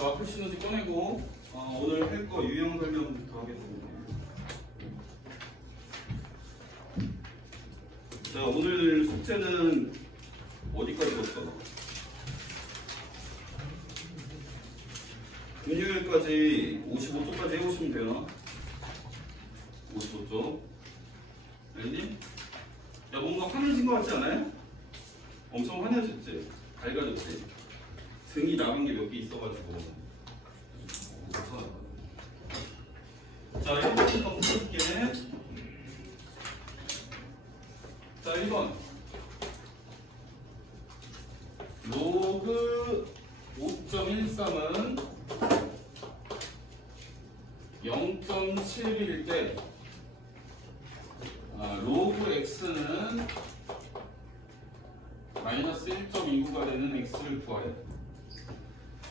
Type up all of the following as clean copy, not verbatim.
마플 시너지 꺼내고 오늘 할 거 유형 설명부터 하겠습니다. 자, 오늘 숙제는 어디까지 봤어? 금요일까지 55쪽까지 해보시면 되나? 55쪽. 알겠니? 야, 뭔가 환해진 거 같지 않아요? 엄청 환해졌지? 밝아졌지? 등이 남은 게 몇 개 있어가지고. 자, 1번부터 풀어줄게. 자, 1번. 로그 5.13은 0.7일 때 로그 x는 마이너스 1.29가 되는 x를 구하래.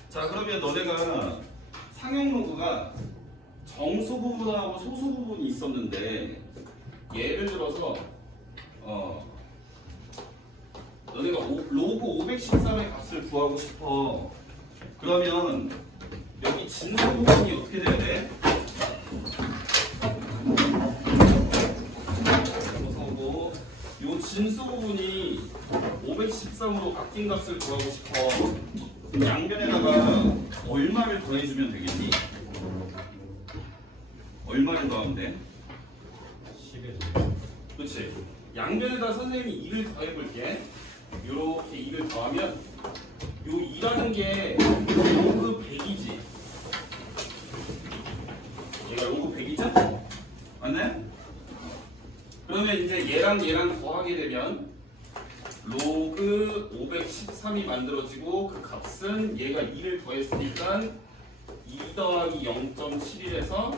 자, 그러면 너네가 상용 로그가 정수 부분하고 소수 부분이 있었는데, 예를 들어서 너네가 로그 513의 값을 구하고 싶어. 그러면 여기 진수 부분이 어떻게 돼야 돼? 요 진수 부분이 513으로 바뀐 값을 구하고 싶어. 양변에다가 얼마를 더해주면 되겠니? 얼마를 더하면 돼? 10에 그렇지. 양변에다 선생님이 2를 더해볼게. 요렇게 2를 더하면 요 2라는 게 로그 100이지. 얘가 로그 100이죠? 맞나요? 그러면 이제 얘랑 더하게 되면 로그 513이 만들어지고, 그 값은 얘가 2를 더했으니까 2 더하기 0.71에서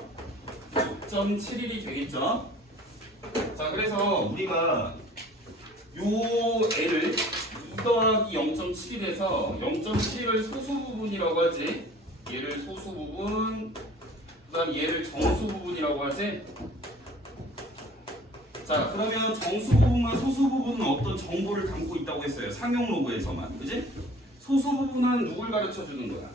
6.71이 되겠죠? 자, 그래서 우리가 요 애를 2 더하기 0.71에서 0.71을 소수 부분이라고 하지. 얘를 소수 부분, 그 다음 얘를 정수 부분이라고 하지. 자, 그러면 정수 부분과 소수 부분은 어떤 정보를 담고 있다고 했어요. 상용 로그에서만. 그지? 소수 부분은 누굴 가르쳐 주는 거야?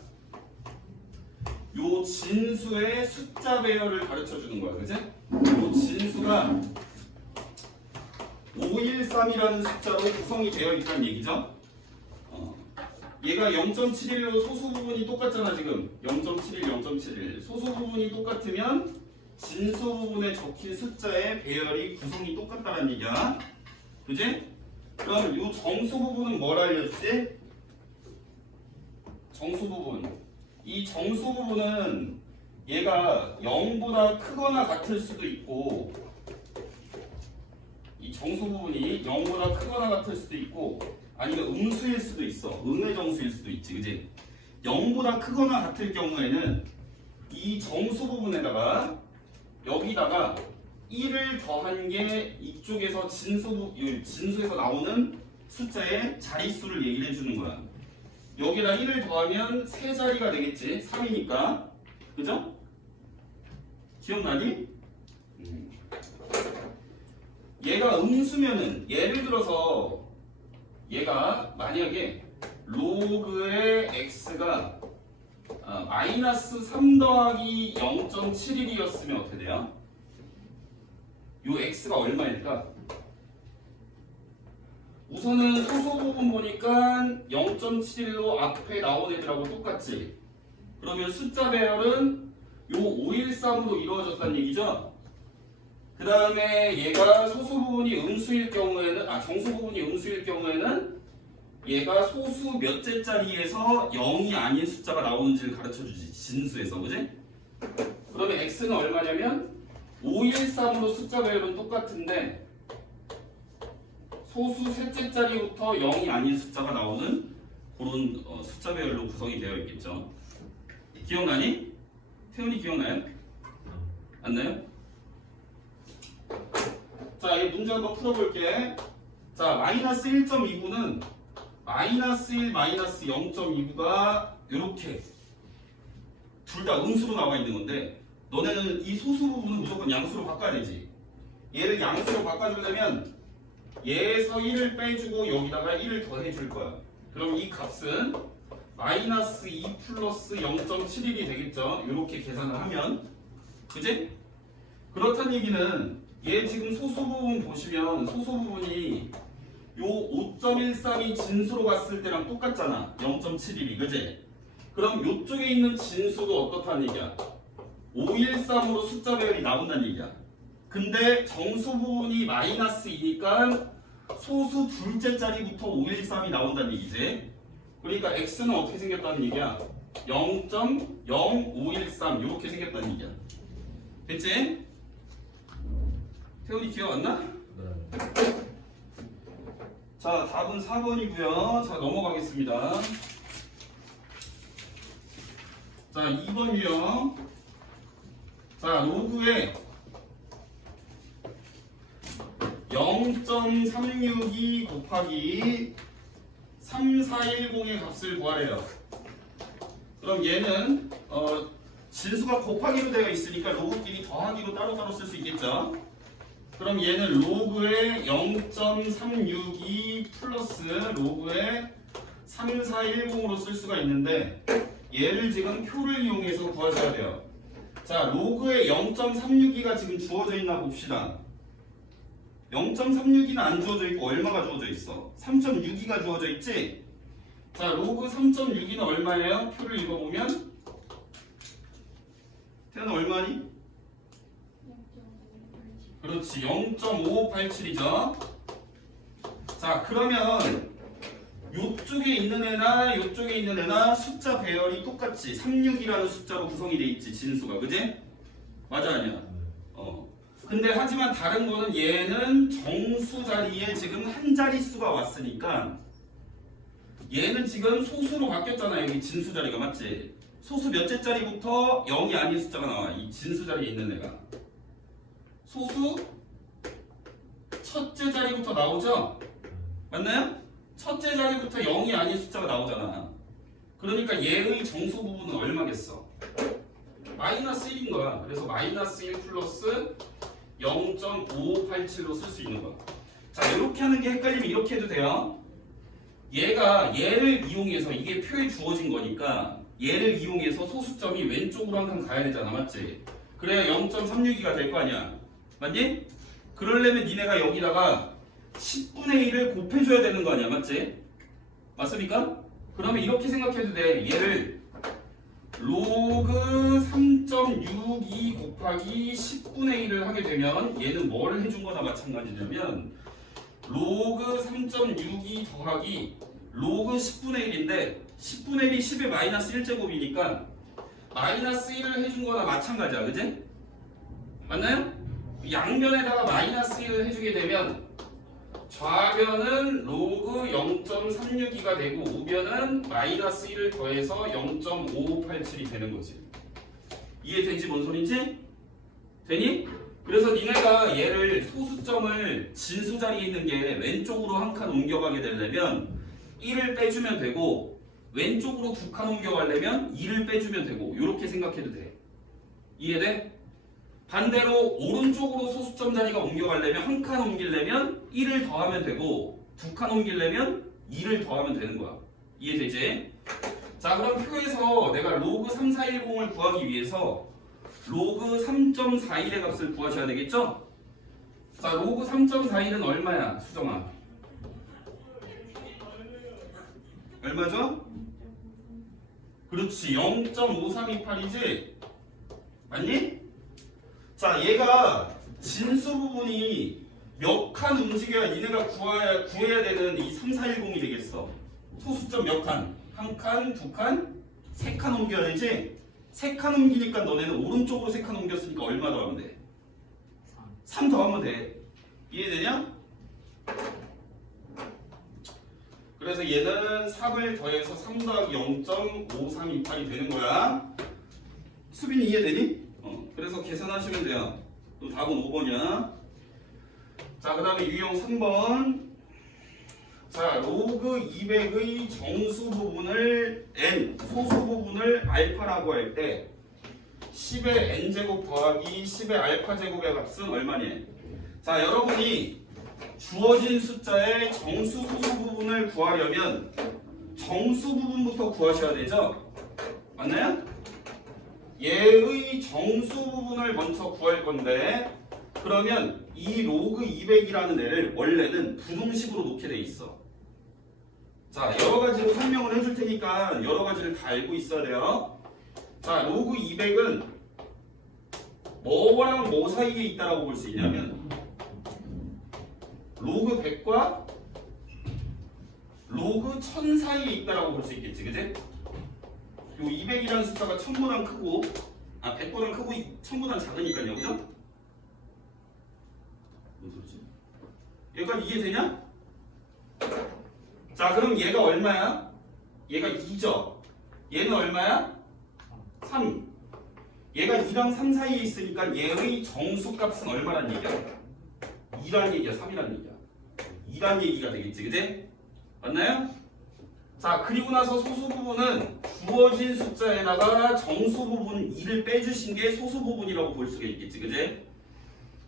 요 진수의 숫자 배열을 가르쳐 주는 거야. 그지? 요 진수가 513이라는 숫자로 구성이 되어 있다는 얘기죠. 얘가 0.71로 소수 부분이 똑같잖아. 지금 0.71, 0.71 소수 부분이 똑같으면 진수 부분에 적힌 숫자의 배열이 구성이 똑같다는 얘기야. 그지? 그럼 이 정수 부분은 뭘 알려주지? 정수 부분. 이 정수 부분은 얘가 0보다 크거나 같을 수도 있고, 이 정수 부분이 0보다 크거나 같을 수도 있고, 아니면 음수일 수도 있어. 음의 정수일 수도 있지. 그지? 0보다 크거나 같을 경우에는 이 정수 부분에다가 여기다가 1을 더한 게 이쪽에서 진수에서 나오는 숫자의 자릿수를 얘기를 해주는 거야. 여기다 1을 더하면 세 자리가 되겠지. 3이니까. 그죠? 기억나니? 얘가 음수면은, 예를 들어서 얘가 만약에 로그의 x가 마이너스 3 더하기 0.71이었으면 어떻게 돼요? 요 x가 얼마일까? 우선은 소수 부분 보니까 0.71로 앞에 나온 애들하고 똑같지. 그러면 숫자 배열은 요 513으로 이루어졌다는 얘기죠. 그 다음에 얘가 소수 부분이 음수일 경우에는, 정수 부분이 음수일 경우에는 얘가 소수 몇째 자리에서 0이 아닌 숫자가 나오는지를 가르쳐주지. 진수에서. 그지? 그러면 x는 얼마냐면 513으로 숫자 배열은 똑같은데 소수 셋째 자리부터 0이 아닌 숫자가 나오는 그런 숫자 배열로 구성이 되어 있겠죠. 기억나니? 태훈이 기억나요? 안 나요? 자, 이 문제 한번 풀어볼게. 자, 마이너스 1.29는 마이너스 1, 마이너스 0.29가 이렇게 둘 다 음수로 나와 있는 건데, 너네는 이 소수 부분은 무조건 양수로 바꿔야 되지. 얘를 양수로 바꿔주려면 얘에서 1을 빼주고 여기다가 1을 더해줄 거야. 그럼 이 값은 마이너스 2 플러스 0.71이 되겠죠. 이렇게 계산을 하면. 그지? 그렇다는 얘기는 얘 지금 소수 부분 보시면 소수 부분이 요 5.13이 진수로 갔을 때랑 똑같잖아. 0.71이. 그지? 그럼 요쪽에 있는 진수도 어떻다는 얘기야? 513으로 숫자 배열이 나온다는 얘기야. 근데 정수 부분이 마이너스 2니까 소수 둘째 자리부터 513이 나온다는 얘기지. 그러니까 x는 어떻게 생겼다는 얘기야? 0.0513 이렇게 생겼다는 얘기야. 됐지? 태훈이 기억 안 나? 네. 자, 답은 4번이고요. 자, 넘어가겠습니다. 자, 2번 유형. 자, 로그에 0.362 곱하기 3410의 값을 구하래요. 그럼 얘는 진수가 곱하기로 되어 있으니까 로그끼리 더하기로 따로따로 쓸 수 있겠죠. 그럼 얘는 로그의 0.362 플러스 로그의 3410으로 쓸 수가 있는데 얘를 지금 표를 이용해서 구하셔야 돼요. 자, 로그의 0.362가 지금 주어져 있나 봅시다. 0.36이는 안 주어져 있고 얼마가 주어져 있어? 3.62가 주어져 있지? 자, 로그 3.62는 얼마예요? 표를 읽어보면 태연아 얼마니? 그렇지, 0.5587이죠. 자, 그러면 요쪽에 있는 애나 요쪽에 있는 애나 숫자 배열이 똑같지. 36이라는 숫자로 구성이 돼 있지, 진수가. 그지? 맞아 아니야? 근데 하지만 다른 거는 얘는 정수 자리에 지금 한 자릿수가 왔으니까 얘는 지금 소수로 바뀌었잖아. 여기 진수 자리가. 맞지? 소수 몇째 자리부터 0이 아닌 숫자가 나와. 이 진수 자리에 있는 애가 소수 첫째 자리부터 나오죠? 맞나요? 첫째 자리부터 0이 아닌 숫자가 나오잖아. 그러니까 얘의 정수 부분은 얼마겠어? 마이너스 1인 거야. 그래서 마이너스 1 플러스 0.5587로 쓸 수 있는 거야. 자, 이렇게 하는 게 헷갈리면 이렇게 해도 돼요. 얘를 이용해서, 이게 표에 주어진 거니까 얘를 이용해서 소수점이 왼쪽으로 항상 가야 되잖아. 맞지? 그래야 0.362가 될 거 아니야. 맞니? 그러려면 니네가 여기다가 10분의 1을 곱해줘야 되는 거 아니야. 맞지? 맞습니까? 그러면 이렇게 생각해도 돼. 얘를 로그 3.62 곱하기 10분의 1을 하게 되면 얘는 뭘 해준 거나 마찬가지냐면 로그 3.62 더하기 로그 10분의 1인데 10분의 1이 10의 마이너스 1제곱이니까 마이너스 1을 해준 거나 마찬가지야. 그지? 맞나요? 양변에다가 마이너스 1을 해주게 되면 좌변은 로그 0.362가 되고 우변은 마이너스 1을 더해서 0.5587이 되는 거지. 이해되지? 뭔 소린지? 되니? 그래서 니네가 얘를 소수점을 진수 자리에 있는 게 왼쪽으로 한 칸 옮겨가게 되려면 1을 빼주면 되고 왼쪽으로 두 칸 옮겨가려면 2를 빼주면 되고 이렇게 생각해도 돼. 이해돼? 반대로 오른쪽으로 소수점 자리가 옮겨가려면 한 칸 옮기려면 1을 더하면 되고 두 칸 옮기려면 2를 더하면 되는 거야. 이해되지? 자, 그럼 표에서 내가 로그 3410을 구하기 위해서 로그 3.41의 값을 구하셔야 되겠죠? 자, 로그 3.41은 얼마야, 수정아? 얼마죠? 그렇지, 0.5328이지? 맞니? 자, 얘가 진수 부분이 몇 칸 움직여야 니네가 구해야 되는 이 3410이 되겠어. 소수점 몇 칸? 한 칸, 두 칸, 세 칸 옮겨야 되지? 세 칸 옮기니까 너네는 오른쪽으로 세 칸 옮겼으니까 얼마 더하면 돼? 3 더하면 돼. 이해되냐? 그래서 얘는 3을 더해서 3 더하기 0.5328이 되는 거야. 수빈이 이해되니? 그래서 계산하시면 돼요. 또 답은 5번이야. 자, 그 다음에 유형 3번. 자, 로그 200의 정수 부분을 n, 소수 부분을 알파라고 할 때 10의 n제곱 더하기 10의 알파 제곱의 값은 얼마니? 자, 여러분이 주어진 숫자의 정수 소수 부분을 구하려면 정수 부분부터 구하셔야 되죠? 맞나요? 얘의 정수 부분을 먼저 구할 건데 그러면 이 로그 200이라는 애를 원래는 부등식으로 놓게 돼 있어. 자, 여러 가지로 설명을 해줄 테니까 여러 가지를 다 알고 있어야 돼요. 자, 로그 200은 뭐랑 뭐 사이에 있다라고 볼 수 있냐면 로그 100과 로그 1000 사이에 있다라고 볼 수 있겠지, 그지? 요 200이라는 숫자가 1000보단 크고 100보단 크고 1000보단 작으니까요, 그죠? 무슨 소리지? 얘가 이해되냐? 자, 그럼 얘가 얼마야? 얘가 2죠. 얘는 얼마야? 3. 얘가 2랑 3 사이에 있으니까 얘의 정수값은 얼마란 얘기야? 2란 얘기야, 3이란 얘기야. 2란 얘기가 되겠지, 그지? 맞나요? 자, 그리고 나서 소수 부분은 주어진 숫자에다가 정수 부분 2를 빼주신 게 소수 부분이라고 볼 수가 있겠지, 그지?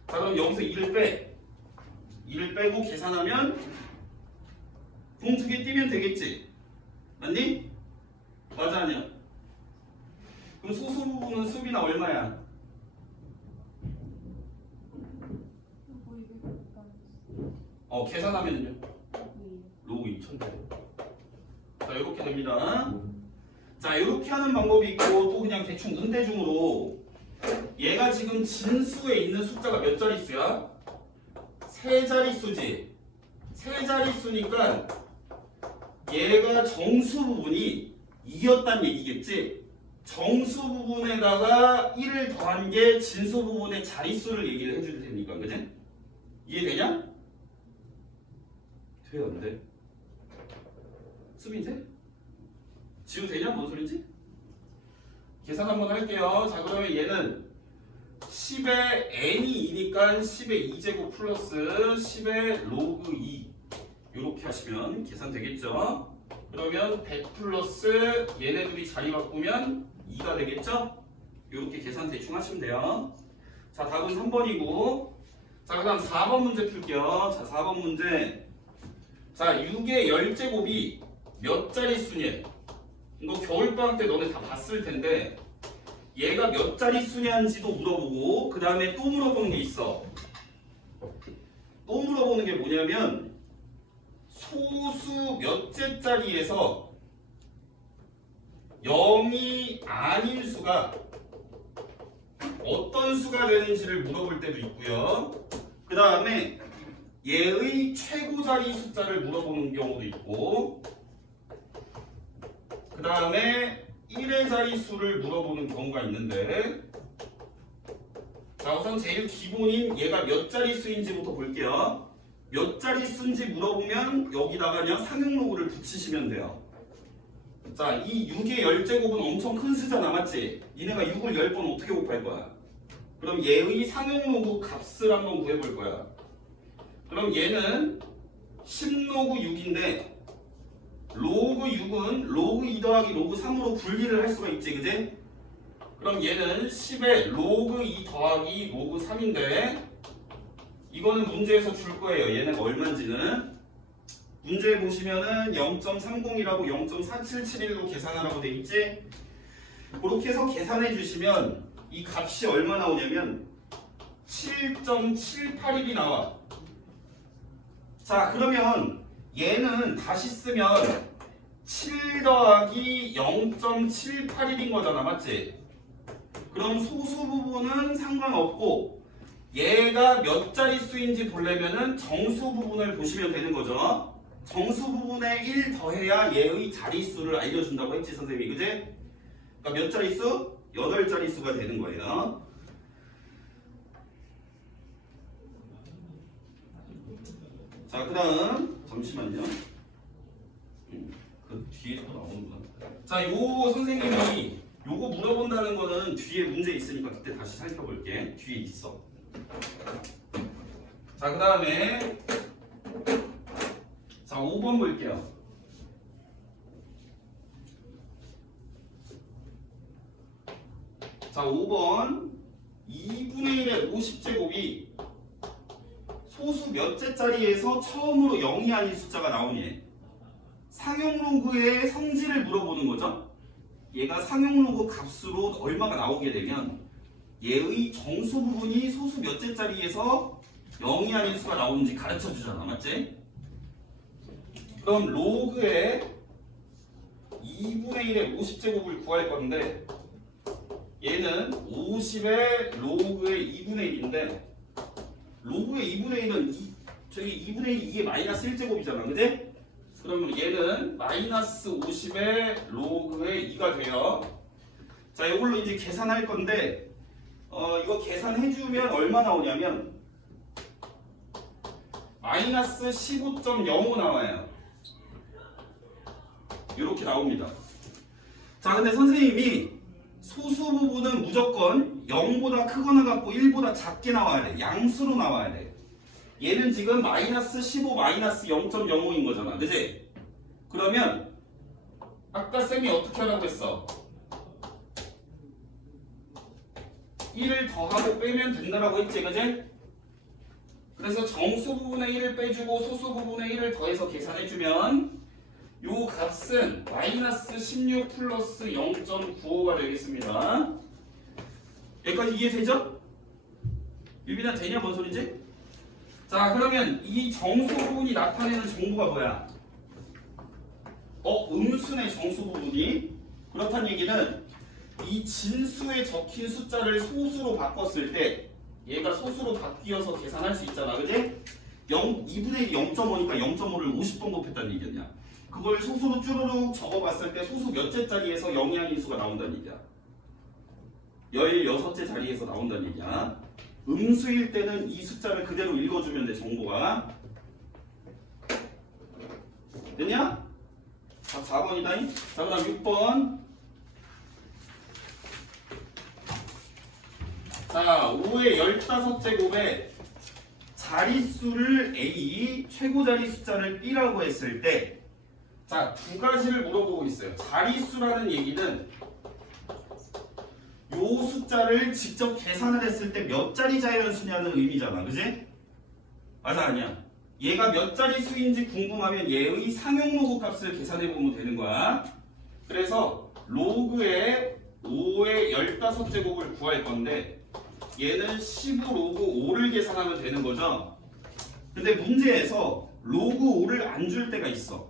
자, 그럼 여기서 2를 빼. 2를 빼고 계산하면 공 2개 띄면 되겠지? 맞니? 맞아, 아니야? 그럼 소수 부분은 수비나 얼마야? 계산하면요? 로그 2000 돼. 자, 이렇게 됩니다. 자, 이렇게 하는 방법이 있고 또 그냥 대충 은대중으로 얘가 지금 진수에 있는 숫자가 몇 자릿수야? 세 자릿수지. 세 자릿수니까 얘가 정수 부분이 2였단 얘기겠지? 정수 부분에다가 1을 더한 게 진수 부분의 자릿수를 얘기를 해줄 테니까, 그지? 이해되냐? 돼, 안 돼? 수빈 돼? 지우 되냐? 뭔 소리지? 계산 한번 할게요. 자, 그러면 얘는 10의 n이 2니까 10의 2제곱 플러스 10의 로그 2 이렇게 하시면 계산 되겠죠? 그러면 100 플러스 얘네들이 자리 바꾸면 2가 되겠죠? 이렇게 계산 대충 하시면 돼요. 자, 답은 3번이고 자, 그 다음 4번 문제 풀게요. 자, 4번 문제 자, 6의 10제곱이 몇 자릿수냐? 이거 겨울방학 때 너네 다 봤을 텐데 얘가 몇 자릿수냐인지도 물어보고 그 다음에 또 물어보는 게 있어. 또 물어보는 게 뭐냐면 소수 몇째 자리에서 0이 아닌 수가 어떤 수가 되는지를 물어볼 때도 있고요. 그 다음에 얘의 최고 자리 숫자를 물어보는 경우도 있고 그 다음에 1의 자릿수를 물어보는 경우가 있는데 자, 우선 제일 기본인 얘가 몇 자릿수인지부터 볼게요. 몇 자릿수인지 물어보면 여기다가 그냥 상용로그를 붙이시면 돼요. 자, 이 6의 10제곱은 엄청 큰 수잖아, 맞지? 니네가 6을 10번 어떻게 곱할 거야? 그럼 얘의 상용로그 값을 한번 구해볼 거야. 그럼 얘는 10로그 6인데 로그 6은 로그 2 더하기 로그 3으로 분리를 할 수가 있지, 그지? 그럼 얘는 10에 로그 2 더하기 로그 3인데 이거는 문제에서 줄 거예요. 얘네가 얼마인지는. 문제에 보시면은 0.30이라고 0.4771로 계산하라고 돼 있지? 그렇게 해서 계산해 주시면 이 값이 얼마 나오냐면 7.781이 나와. 자, 그러면 얘는 다시 쓰면 7 더하기 0.781인 거잖아, 맞지? 그럼 소수 부분은 상관없고 얘가 몇 자릿수인지 보려면은 정수 부분을 보시면 되는 거죠. 정수 부분에 1 더해야 얘의 자릿수를 알려준다고 했지, 선생님이, 그지? 그러니까 몇 자릿수? 8자릿수가 되는 거예요. 자, 그 다음 잠시만요. 그 뒤에 또 나오는구나. 자, 요 선생님이 요거 물어본다는 거는 뒤에 문제 있으니까 그때 다시 살펴볼게. 뒤에 있어. 자, 그 다음에 자, 5번 볼게요. 자, 5번 2분의 1의 50제곱이 소수 몇째 자리에서 처음으로 0이 아닌 숫자가 나오니 상용 로그의 성질을 물어보는 거죠. 얘가 상용 로그 값으로 얼마가 나오게 되면 얘의 정수 부분이 소수 몇째 자리에서 0이 아닌 수가 나오는지 가르쳐 주잖아. 맞지? 그럼 로그의 2분의 1의 50제곱을 구할 건데 얘는 50의 로그의 2분의 1인데 로그의 2분의 1은 저기 2분의 1이 이게 마이너스 1제곱이잖아. 그지? 그러면 얘는 마이너스 50의 로그의 2가 돼요. 자, 이걸로 이제 계산할 건데 이거 계산해주면 얼마 나오냐면 마이너스 15.05 나와요. 이렇게 나옵니다. 자, 근데 선생님이 소수 부분은 무조건 0보다 크거나 같고 1보다 작게 나와야 돼. 양수로 나와야 돼. 얘는 지금 마이너스 15 마이너스 0.05인 거잖아. 그치? 그러면 아까 쌤이 어떻게 하라고 했어? 1을 더하고 빼면 된다라고 했지. 그치? 그래서 정수 부분의 1을 빼주고 소수 부분의 1을 더해서 계산해주면 요 값은 마이너스 16 플러스 0.95가 되겠습니다. 여기까지 이해되죠? 유빈아 되냐? 뭔 소리지? 자, 그러면 이 정수 부분이 나타내는 정보가 뭐야? 음수네. 정수 부분이. 그렇다는 얘기는 이 진수에 적힌 숫자를 소수로 바꿨을 때 얘가 소수로 바뀌어서 계산할 수 있잖아. 그지? 2분의 1이 0.5니까 0.5를 50번 곱했다는 얘기였냐? 그걸 소수로 쭈루룩 적어봤을 때 소수 몇째 자리에서 0이 아닌 수가 나온다는 얘기야. 16째 자리에서 나온다는 얘기야. 음수일 때는 이 숫자를 그대로 읽어주면 돼. 정보가 됐냐? 자, 4번이다. 자, 그 다음 6번. 자, 5의 15제곱에 자릿수를 A, 최고 자리 숫자를 B라고 했을 때 자, 두 가지를 물어보고 있어요. 자릿수라는 얘기는 요 숫자를 직접 계산을 했을 때 몇 자리 자연수냐는 의미잖아. 그지? 맞아, 아니야? 얘가 몇 자리 수인지 궁금하면 얘의 상용 로그 값을 계산해보면 되는 거야. 그래서 로그의 5의 15제곱을 구할 건데 얘는 15 로그 5를 계산하면 되는 거죠. 근데 문제에서 로그 5를 안 줄 때가 있어.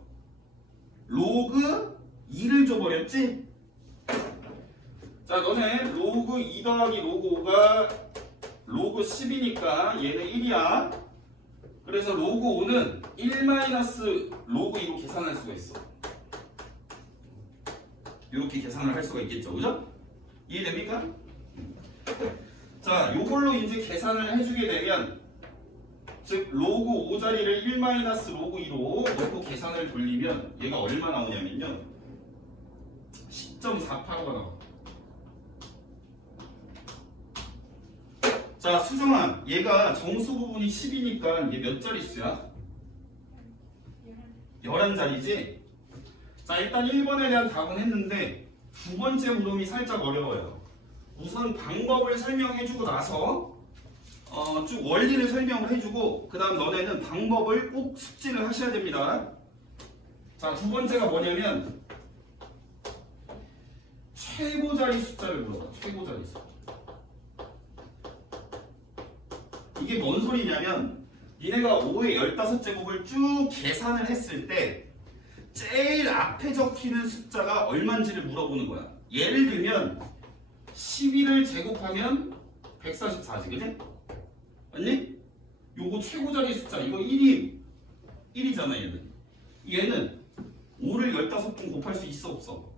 로그 2를 줘버렸지? 자, 너네 로그 2 더하기 로그 5가 로그 10이니까 얘는 1이야. 그래서 로그 5는 1 마이너스 로그 2로 계산할 수가 있어. 이렇게 계산을 할 수가 있겠죠. 그죠? 이해됩니까? 자, 요걸로 이제 계산을 해주게 되면 즉 로그 5자리를 1 마이너스 로그 2로 넣고 계산을 돌리면 얘가 얼마 나오냐면요 10.48가 나와. 자, 수정아, 얘가 정수 부분이 10이니까 얘 몇 자릿수야? 11자리지? 자, 일단 1번에 대한 답은 했는데 두 번째 물음이 살짝 어려워요. 우선 방법을 설명해주고 나서 쭉 원리를 설명을 해주고 그 다음 너네는 방법을 꼭 숙지를 하셔야 됩니다. 자, 두 번째가 뭐냐면 최고 자리 숫자를 물어봐. 최고 자리 숫자. 이게 뭔 소리냐면 니네가 5의 15제곱을 쭉 계산을 했을 때 제일 앞에 적히는 숫자가 얼마인지를 물어보는 거야. 예를 들면 11을 제곱하면 144지, 그지? 맞니? 요거 최고 자리 숫자 이거 1이잖아. 얘는 5를 15번 곱할 수 있어 없어?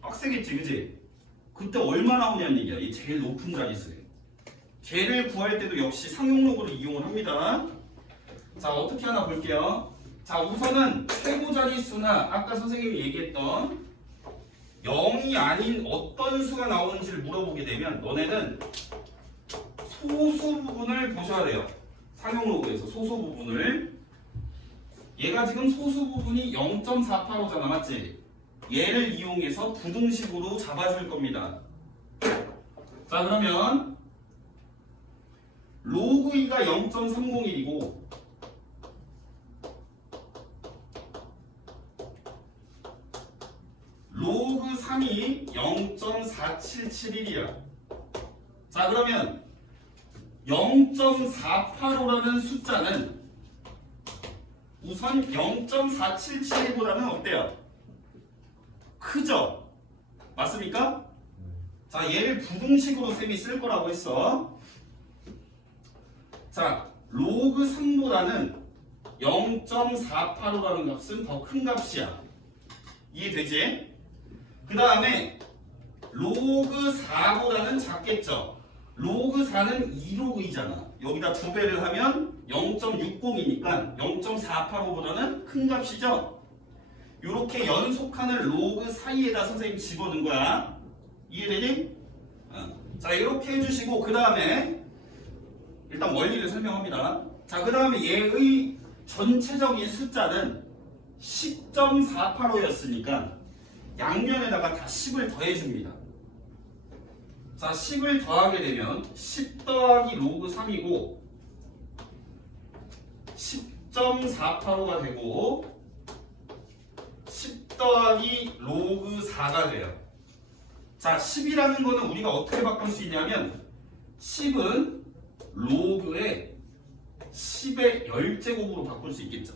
빡세겠지, 그지? 그때 얼마 나오냐는 얘기야. 이 제일 높은 자릿수에 걔를 구할 때도 역시 상용 로그를 이용을 합니다. 자, 어떻게 하나 볼게요. 자, 우선은 최고 자릿수나 아까 선생님이 얘기했던 0이 아닌 어떤 수가 나오는지를 물어보게 되면 너네는 소수 부분을 보셔야 돼요. 상용 로그에서 소수 부분을. 얘가 지금 소수 부분이 0.485잖아. 맞지? 얘를 이용해서 부등식으로 잡아줄 겁니다. 자, 그러면 로그 2가 0.301이고 3이 0.4771이야. 자, 그러면 0.485라는 숫자는 우선 0.477보다는 어때요? 크죠? 맞습니까? 자, 얘를 부등식으로 쌤이 쓸 거라고 했어. 자, 로그 3보다는 0.485라는 값은 더 큰 값이야. 이해되지? 그 다음에 로그 4보다는 작겠죠? 로그 4는 2로그이잖아. 여기다 2배를 하면 0.60이니까 0.485보다는 큰 값이죠? 이렇게 연속하는 로그 사이에다 선생님 집어넣은 거야. 이해되니? 자, 이렇게 해주시고 그 다음에 일단 원리를 설명합니다. 자, 그 다음에 얘의 전체적인 숫자는 10.485였으니까 양면에다가 다 10을 더해줍니다. 자, 10을 더하게 되면 10 더하기 로그 3이고 10.485가 되고 10 더하기 로그 4가 돼요. 자, 10이라는 거는 우리가 어떻게 바꿀 수 있냐면 10은 로그의 10의 10제곱으로 바꿀 수 있겠죠.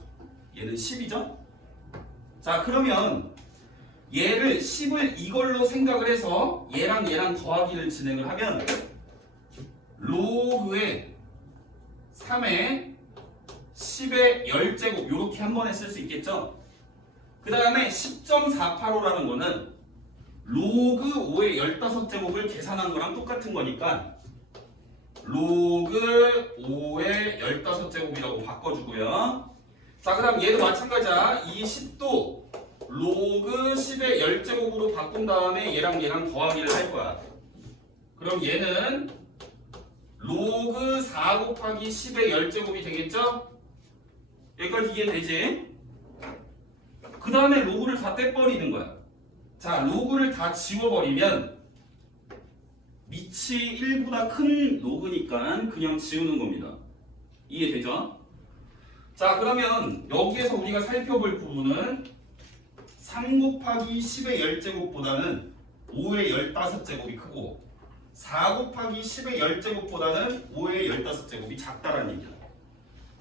얘는 10이죠. 자, 그러면 얘를 10을 이걸로 생각을 해서 얘랑 얘랑 더하기를 진행을 하면 로그의 3의 10의 10제곱 이렇게 한 번에 쓸 수 있겠죠. 그 다음에 10.485라는 거는 로그 5의 15제곱을 계산한 거랑 똑같은 거니까 로그 5의 15제곱이라고 바꿔주고요. 자, 그 다음 얘도 마찬가지야. 이 10도 로그 10의 10제곱으로 바꾼 다음에 얘랑 얘랑 더하기를 할 거야. 그럼 얘는 로그 4 곱하기 10의 10제곱이 되겠죠? 여기까지 이해되지? 그 다음에 로그를 다 떼버리는 거야. 자, 로그를 다 지워버리면 밑이 1보다 큰 로그니까 그냥 지우는 겁니다. 이해되죠? 자, 그러면 여기에서 우리가 살펴볼 부분은 3 곱하기 10의 10제곱보다는 5의 15제곱이 크고 4 곱하기 10의 10제곱보다는 5의 15제곱이 작다라는 얘기야.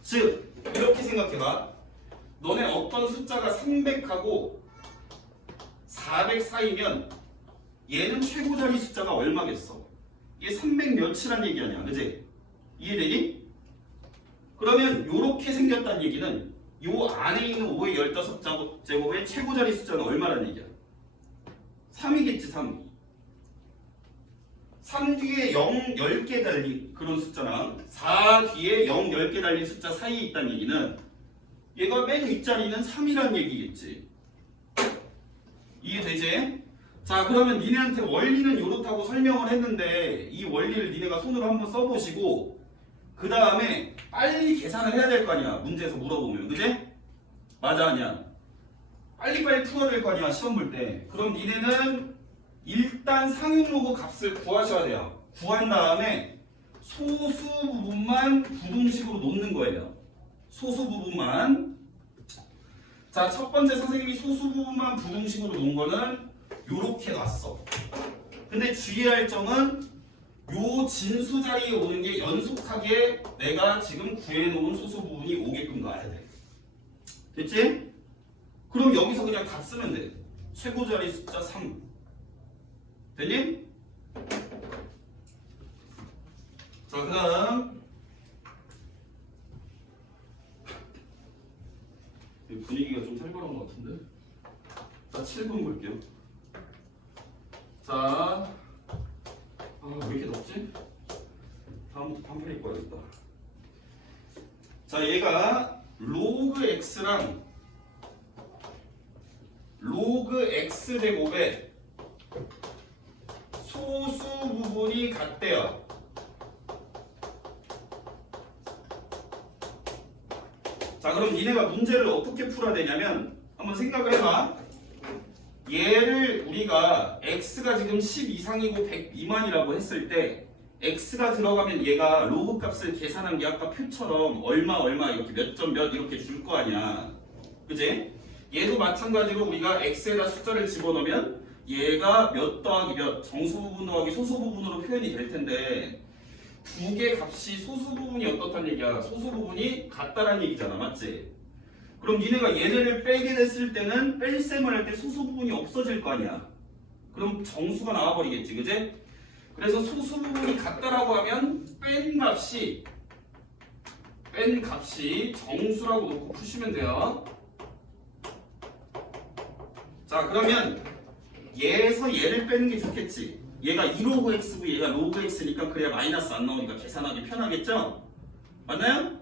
즉, 이렇게 생각해봐. 너네 어떤 숫자가 300하고 400 사이면 얘는 최고 자리 숫자가 얼마겠어? 얘 300 몇이란 얘기 아니야, 그지? 이해되니? 그러면 요렇게 생겼다는 얘기는 요 안에 있는 5의 15제곱의 최고 자리 숫자는 얼마란 얘기야? 3이겠지, 3. 3 뒤에 0, 10개 달린 그런 숫자랑 4 뒤에 0, 10개 달린 숫자 사이에 있다는 얘기는 얘가 맨 윗자리는 3이란 얘기겠지. 이해되지? 자, 그러면 니네한테 원리는 이렇다고 설명을 했는데 이 원리를 니네가 손으로 한번 써보시고 그 다음에 빨리 계산을 해야 될 거 아니야. 문제에서 물어보면. 그지? 맞아, 아니야? 빨리빨리 풀어야 될 거 아니야, 시험 볼 때. 그럼 니네는 일단 상용 로그 값을 구하셔야 돼요. 구한 다음에 소수 부분만 부등식으로 놓는 거예요. 소수 부분만. 자, 첫 번째 선생님이 소수 부분만 부등식으로 놓은 거는 요렇게 놨어. 근데 주의할 점은 요 진수 자리에 오는 게 연속하게 내가 지금 구해놓은 소수 부분이 오게끔 가야 돼. 됐지? 그럼 여기서 그냥 다 쓰면 돼. 최고 자리 숫자 3. 됐니? 자, 그 다음 분위기가 좀 살벌한 것 같은데? 자, 7번 볼게요. 자, 왜 이렇게 덥지? 다음부터 반팔 입고 와야겠다. 자, 얘가 로그 x랑 로그 x 제곱의 소수 부분이 같대요. 자, 그럼 니네가 문제를 어떻게 풀어야 되냐면 한번 생각을 해봐. 얘를 우리가 x가 지금 10 이상이고 100 미만이라고 했을 때 x가 들어가면 얘가 로그 값을 계산한 게 아까 표처럼 얼마 이렇게 몇 점 몇 이렇게 줄 거 아니야. 그지? 얘도 마찬가지로 우리가 x에다 숫자를 집어넣으면 얘가 몇 더하기 몇, 정수 부분 더하기 소수 부분으로 표현이 될 텐데 두 개 값이 소수 부분이 어떻단 얘기야? 소수 부분이 같다란 얘기잖아, 맞지? 그럼 니네가 얘네를 빼게 됐을 때는 뺄셈을 할 때 소수 부분이 없어질 거 아니야? 그럼 정수가 나와버리겠지, 그지? 그래서 소수 부분이 같다라고 하면 뺀 값이 정수라고 놓고 푸시면 돼요. 자, 그러면 얘에서 얘를 빼는 게 좋겠지. 얘가 2로그 x고 얘가 로그 x니까 그래야 마이너스 안 나오니까 계산하기 편하겠죠? 맞나요?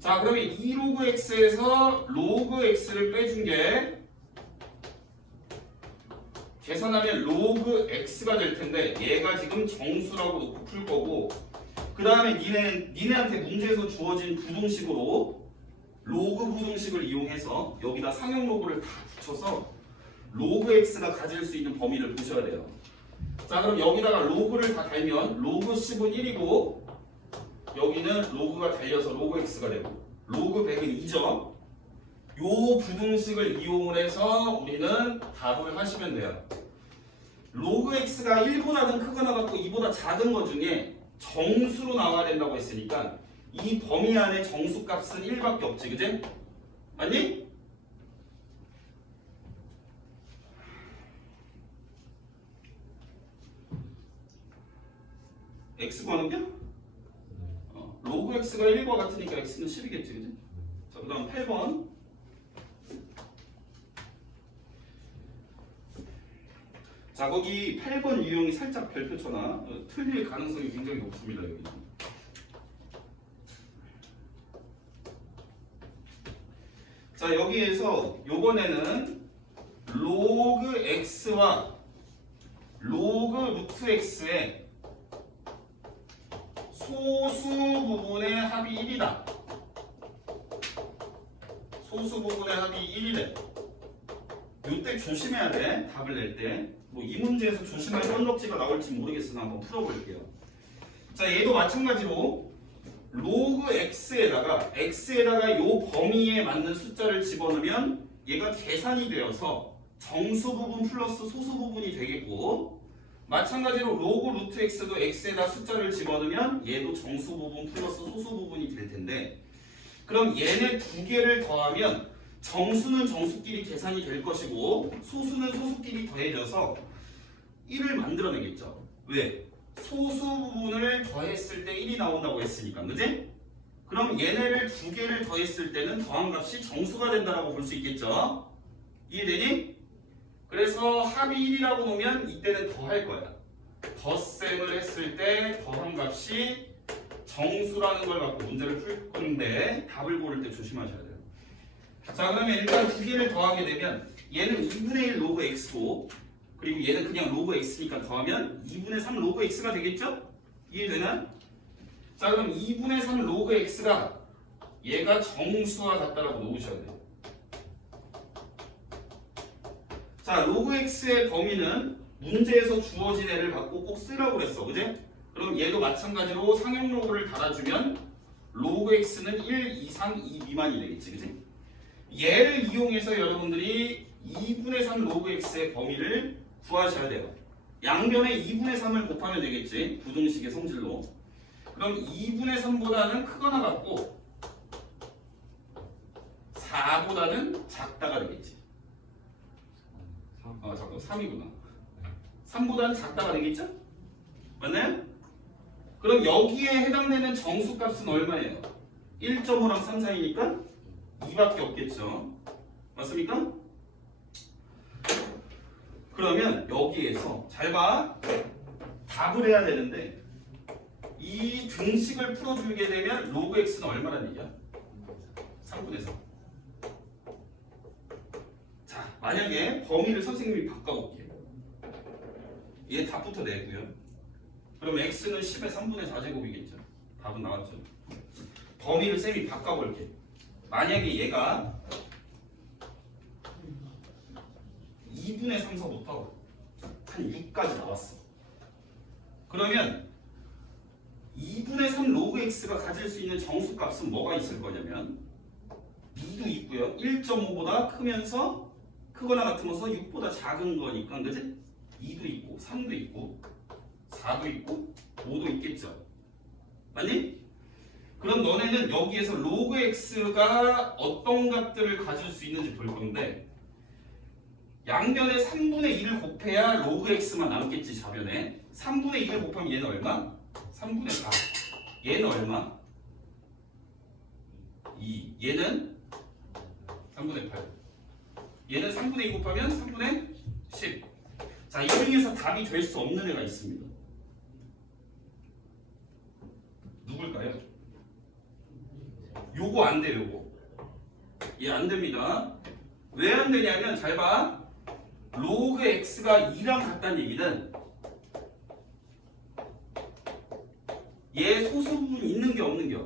자, 그러면 2로그 x에서 로그 x를 빼준 게 계산하면 로그 x가 될 텐데 얘가 지금 정수라고 놓고 풀 거고, 그 다음에 니네한테 문제에서 주어진 부등식으로 로그 부등식을 이용해서 여기다 상용 로그를 다 붙여서 로그 x가 가질 수 있는 범위를 보셔야 돼요. 자, 그럼 여기다가 로그를 다 달면 로그 10은 1이고 여기는 로그가 달려서 로그 x가 되고 로그 100은 2죠. 요 부등식을 이용을 해서 우리는 답을 하시면 돼요. 로그 x가 1보다는 크거나 같고 2보다 작은 것 중에 정수로 나와야 된다고 했으니까 이 범위 안에 정수 값은 1밖에 없지, 그지? 맞니? x 구하는 게? 로그 x가 1과 같으니까 x는 10이겠지, 그지? 자, 그 다음 8번. 자, 거기 8번 유형이 살짝 별표 쳐놔. 틀릴 가능성이 굉장히 높습니다, 여기. 자, 여기에서 요번에는 로그 x와 로그 루트 x의 소수 부분의 합이 1이다. 소수 부분의 합이 1이래. 이때 조심해야 돼. 답을 낼 때. 뭐 이 문제에서 조심할 선적지가 나올지 모르겠으나 한번 풀어볼게요. 자, 얘도 마찬가지로 로그 x에다가 요 범위에 맞는 숫자를 집어넣으면 얘가 계산이 되어서 정수 부분 플러스 소수 부분이 되겠고, 마찬가지로 로그 루트 x도 x에다 숫자를 집어넣으면 얘도 정수 부분 플러스 소수 부분이 될 텐데, 그럼 얘네 두 개를 더하면 정수는 정수끼리 계산이 될 것이고 소수는 소수끼리 더해져서 1을 만들어내겠죠. 왜? 소수 부분을 더했을 때 1이 나온다고 했으니까, 그지? 그럼 얘네를 두 개를 더했을 때는 더한 값이 정수가 된다라고 볼 수 있겠죠. 이해되니? 그래서 합이 1이라고 놓으면 이때는 더할 거야. 덧셈을 했을 때 더한 값이 정수라는 걸 갖고 문제를 풀 건데 답을 고를 때 조심하셔야 돼요. 자, 그러면 일단 두 개를 더하게 되면 얘는 2분의 1 로그 x고 그리고 얘는 그냥 로그 x니까 더하면 2분의 3 로그 x가 되겠죠? 이해되나? 자, 그럼 2분의 3 로그 x가 얘가 정수와 같다라고 놓으셔야 돼요. 자, 로그 x의 범위는 문제에서 주어진 애를 갖고 꼭 쓰라고 그랬어, 그지? 그럼 얘도 마찬가지로 상용 로그를 달아주면 로그 x는 1 이상 2 미만이 되겠지, 그지? 얘를 이용해서 여러분들이 2분의 3 로그 x의 범위를 구하셔야 돼요. 양변에 2분의 3을 곱하면 되겠지, 부등식의 성질로. 그럼 2분의 3보다는 크거나 같고 4보다는 작다가 되겠지. 잠깐 3이구나. 3보다는 작다가 되겠죠? 맞나요? 그럼 여기에 해당되는 정수값은 얼마예요? 1.5랑 3 사이니까 2밖에 없겠죠. 맞습니까? 그러면 여기에서 잘 봐. 답을 해야 되는데 이 등식을 풀어주게 되면 로그 x는 얼마란 얘기야? 3분의 3. 자, 만약에 범위를 선생님이 바꿔볼게요. 얘 답부터 내고요. 그럼 x는 10의 3분의 4제곱이겠죠. 답은 나왔죠. 범위를 쌤이 바꿔볼게. 만약에 얘가 2분의 3서부터 한 6까지 나왔어. 그러면 2분의 3 로그 x가 가질 수 있는 정수값은 뭐가 있을 거냐면 2도 있고요. 1.5보다 크면서 크거나 같으면서 6보다 작은 거니까 그지? 2도 있고 3도 있고 4도 있고 5도 있겠죠. 맞니? 그럼 너네는 여기에서 로그 x가 어떤 값들을 가질 수 있는지 볼 건데 양변에 3분의 1을 곱해야 로그 x만 남겠지. 좌변에 3분의 1을 곱하면 얘는 얼마? 3분의 4. 얘는 얼마? 2. 얘는 3분의 8. 얘는 3분의 2 곱하면 3분의 10. 자, 이 중에서 답이 될 수 없는 애가 있습니다. 누굴까요? 요거 안 돼요, 요거. 얘 안 됩니다. 왜 안 되냐면, 잘 봐. 로그 x가 2랑 같다는 얘기는 얘 소수 부분이 있는 게 없는 게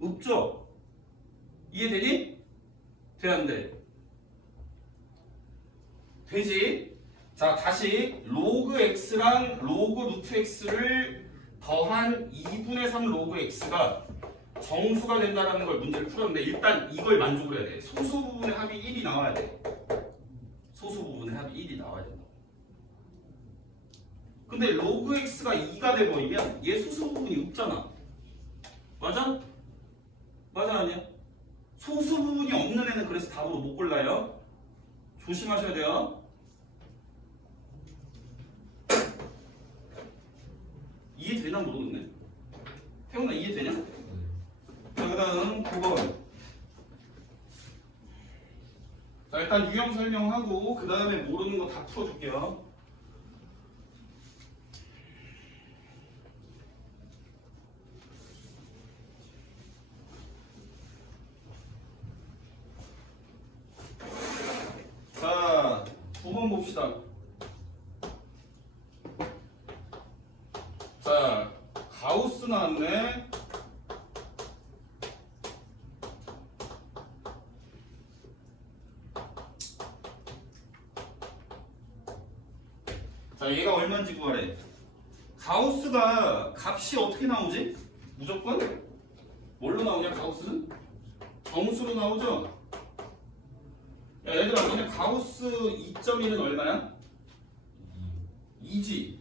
없죠? 이해되니? 돼, 안 돼? 되지? 자, 다시 로그 x랑 로그 루트 x를 더한 2분의 3 로그 x가 정수가 된다는 걸 문제를 풀었는데 일단 이걸 만족을 해야 돼. 소수 부분의 합이 1이 나와야 돼. 소수 부분의 합이 1이 나와야 된다. 근데 로그 x가 2가 돼버리면 얘 소수 부분이 없잖아. 맞아? 맞아 아니야? 소수 부분이 없는 애는 그래서 답으로 못 골라요. 조심하셔야 돼요. 이해되나 모르겠네. 태훈아 이해되냐? 자, 그 다음 9번. 자, 일단 유형 설명하고 그 다음에 모르는 거 다 풀어줄게요. 자, 9번 봅시다. 자, 가우스 나왔네. 자, 얘가 얼마인지 구하래. 가우스가 값이 어떻게 나오지? 무조건? 뭘로 나오냐, 가우스는? 정수로 나오죠? 야, 얘들아, 너네 가우스 2.1은 얼마야? 2지.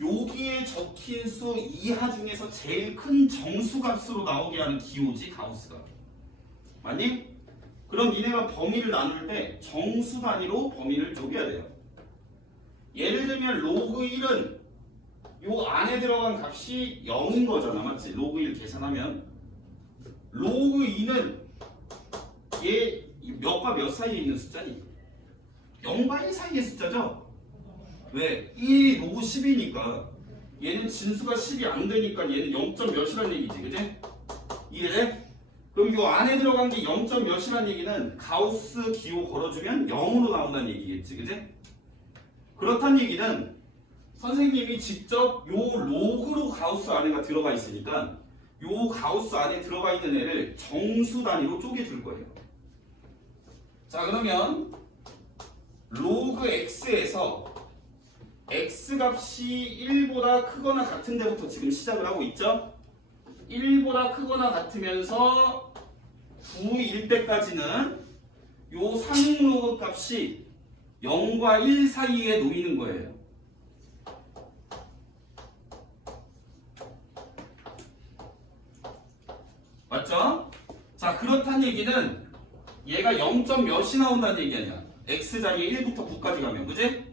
여기에 적힌 수 이하 중에서 제일 큰 정수값으로 나오게 하는 기호지, 가우스가. 맞니? 그럼 니네가 범위를 나눌 때 정수 단위로 범위를 쪼개야 돼요. 예를 들면 로그 1은 요 안에 들어간 값이 0인 거잖아. 맞지? 로그 1 계산하면 로그 2는 얘 몇과 몇 사이에 있는 숫자니? 0과 1 사이의 숫자죠? 왜? 1이 로그 10이니까 얘는 진수가 10이 안 되니까 얘는 0. 몇이란 얘기지. 그지? 이해돼? 그럼 요 안에 들어간 게 0. 몇이란 얘기는 가우스 기호 걸어주면 0으로 나온다는 얘기겠지. 그지? 그렇단 얘기는 선생님이 직접 요 로그로 가우스 안에가 들어가 있으니까 요 가우스 안에 들어가 있는 애를 정수 단위로 쪼개줄 거예요. 자, 그러면 로그 x에서 x 값이 1보다 크거나 같은 데부터 지금 시작을 하고 있죠? 1보다 크거나 같으면서 9일 때까지는 요 상응 로그 값이 0과 1 사이에 놓이는 거예요. 맞죠? 자, 그렇단 얘기는 얘가 0. 몇이 나온다는 얘기 아니야. x 자리에 1부터 9까지 가면, 그지?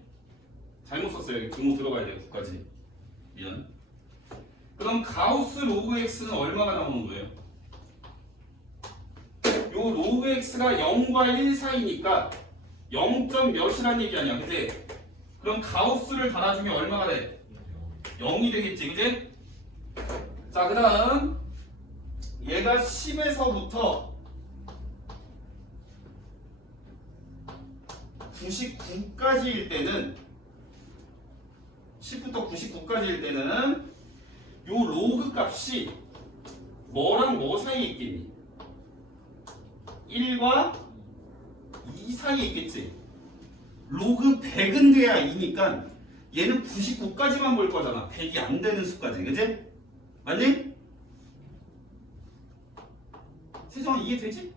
잘못 썼어요. 여기 등호 들어가야 돼요. 9까지. 미안. 그럼 가우스 로그 x는 얼마가 나오는 거예요? 요 로그 x가 0과 1 사이니까 0. 몇이란 얘기 아니야. 그지? 그럼 가우스를 달아주면 얼마가 돼? 0이 되겠지. 그지? 자, 그 다음 얘가 10에서부터 99까지일 때는 10부터 99까지일 때는 요 로그 값이 뭐랑 뭐 사이에 있겠니? 1과 2 사이에 있겠지. 로그 100은 돼야 2니까 얘는 99까지만 볼 거잖아. 100이 안 되는 수까지. 그지? 맞니? 세정아 이해되지?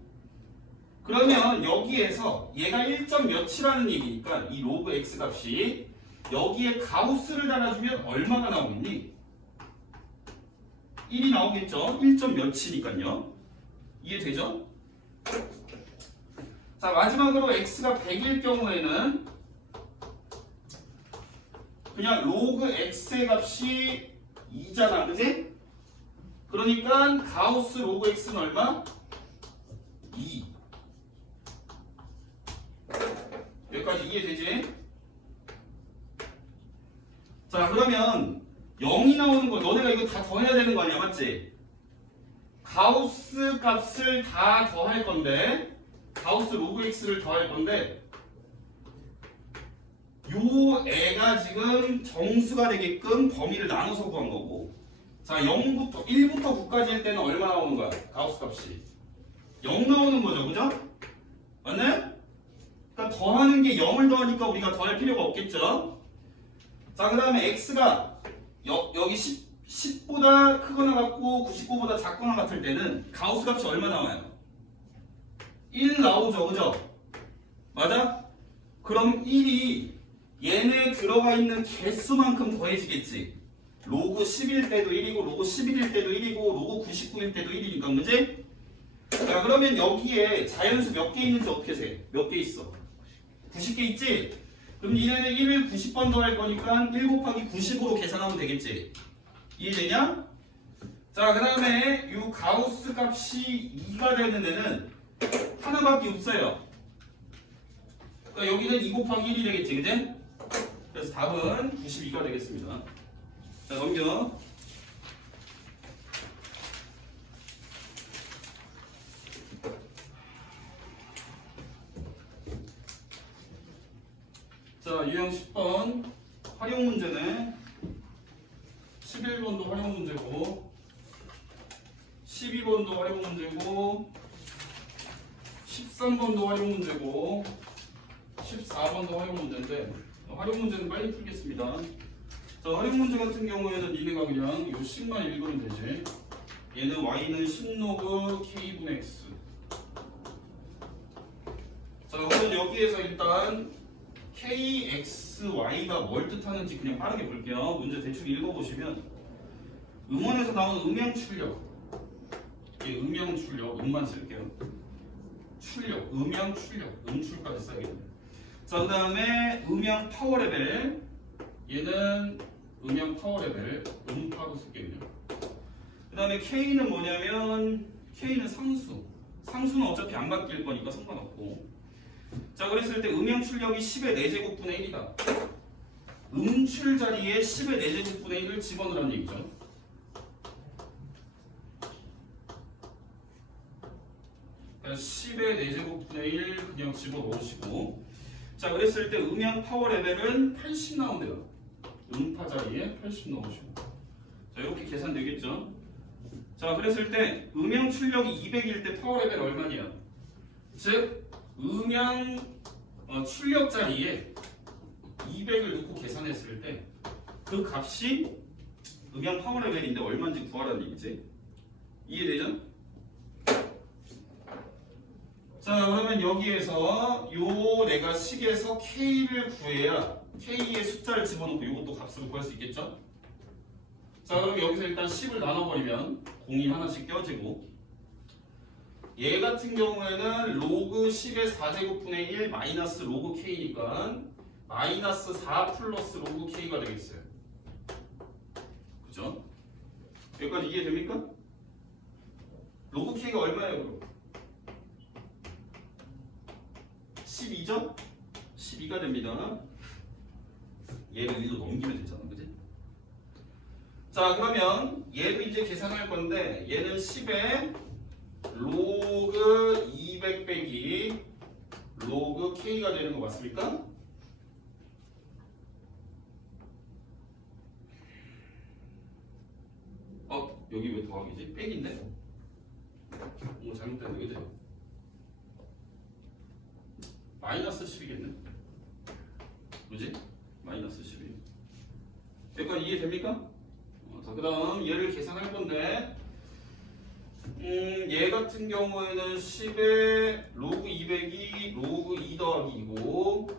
그러면 여기에서 얘가 1점 몇이라는 얘기니까 이 로그 x 값이 여기에 가우스를 달아주면 얼마가 나오겠니? 1이 나오겠죠? 1점 몇이니까요. 이해되죠? 자, 마지막으로 x가 100일 경우에는 그냥 로그 x의 값이 2잖아, 그지? 그러니까 가우스 로그 x는 얼마? 2. 여기까지 이해되지? 자, 그러면 0이 나오는 거 너네가 이거 다 더해야 되는 거 아니야, 맞지? 가우스 값을 다 더할 건데 가우스 로그 x를 더할 건데 요 애가 지금 정수가 되게끔 범위를 나눠서 구한 거고, 자 0부터 1부터 9까지일 때는 얼마 나오는 거야? 가우스 값이 0 나오는 거죠, 그죠? 맞나요? 그러니까 더하는 게 0을 더하니까 우리가 더할 필요가 없겠죠. 자, 그 다음에 x가 여기 10보다 크거나 같고 99보다 작거나 같을 때는 가우스 값이 얼마 나와요? 1 나오죠, 그죠? 맞아? 그럼 1이 얘네 들어가 있는 개수만큼 더해지겠지. 로그 10일 때도 1이고 로그 11일 때도 1이고 로그 99일 때도 1이니까, 그지? 자, 그러면 여기에 자연수 몇 개 있는지 어떻게 세? 몇 개 있어? 90개 있지? 그럼 얘네는 1을 90번 더할 거니까 1 곱하기 90으로 계산하면 되겠지? 이해되냐? 자, 그 다음에 이 가우스 값이 2가 되는 애는 하나밖에 없어요. 그러니까 여기는 2 곱하기 1이 되겠지, 그지? 그래서 답은 92가 되겠습니다. 자, 넘겨. 자, 유형 10번 활용 문제네. 11번도 활용 문제고 12번도 활용 문제고 13번도 활용 문제고 14번도 활용 문제인데 활용 문제는 빨리 풀겠습니다. 자, 활용 문제 같은 경우에는 니네가 그냥 요 식만 읽으면 되지. 얘는 y는 10로그 k분의 x. 자, 우선 여기에서 일단 kxy가 뭘 뜻하는지 그냥 빠르게 볼게요. 문제 대충 읽어보시면 음원에서 나오는 음양 출력, 이 음양 출력, 음만 쓸게요. 출력, 음양 출력, 음출까지 써야겠네. 자, 그 다음에 음양 파워 레벨, 얘는 음양 파워 레벨, 음파로 쓸게요. 그 다음에 k는 뭐냐면 k는 상수, 상수는 어차피 안 바뀔 거니까 상관없고. 자, 그랬을 때 음양 출력이 10의 4제곱분의 1이다. 음출 자리에 10의 4제곱분의 1을 집어넣으라는 얘기죠. 그러니까 10의 4제곱분의 1 그냥 집어넣으시고, 자, 그랬을 때 음양 파워 레벨은 80 나온대요. 음파 자리에 80 넣으시고. 자, 이렇게 계산되겠죠. 자, 그랬을 때 음양 출력이 200일 때 파워 레벨 얼마냐? 즉 음양 출력 자리에 200을 넣고 계산했을 때 그 값이 음양 파워 레벨인데 얼마인지 구하라는 얘기지. 이해되죠? 자, 그러면 여기에서 요 내가 식에서 k를 구해야 k의 숫자를 집어넣고 이것도 값으로 구할 수 있겠죠? 자, 그럼 여기서 일단 10을 나눠버리면 공이 하나씩 껴지고, 얘 같은 경우에는 로그 10의 4제곱분의 1 마이너스 로그 k니까 마이너스 4 플러스 로그 k가 되겠어요. 그죠? 여기까지 이해됩니까? 로그 k가 얼마예요, 그럼? 12죠? 12가 됩니다. 얘를 1로 넘기면 되잖아, 그지? 자, 그러면 얘도 이제 계산할 건데 얘는 10에 로그 200 빼기 로그 k가 되는 거 맞습니까? 여기 왜 더하기지? 빼기인데? 뭔가 잘못됐네, 그지? 마이너스 10이겠네? 그지? 마이너스 10이. 여기까지 이해됩니까? 자, 그 다음 얘를 계산할 건데 얘 같은 경우에는 10에 로그 200이 로그 2 더하기 2고,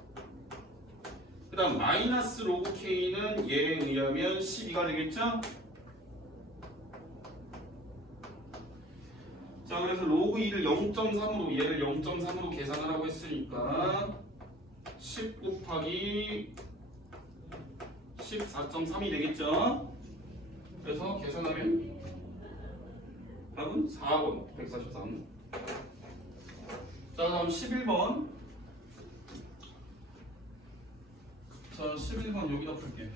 그 다음 마이너스 로그 K는 얘에 의하면 12가 되겠죠? 자, 그래서 로그 2를 0.3으로 얘를 0.3으로 계산을 하고 했으니까 10 곱하기 14.3이 되겠죠? 그래서 계산하면 답은 4번 143. 자, 다음 11번. 자, 11번 여기다 풀게.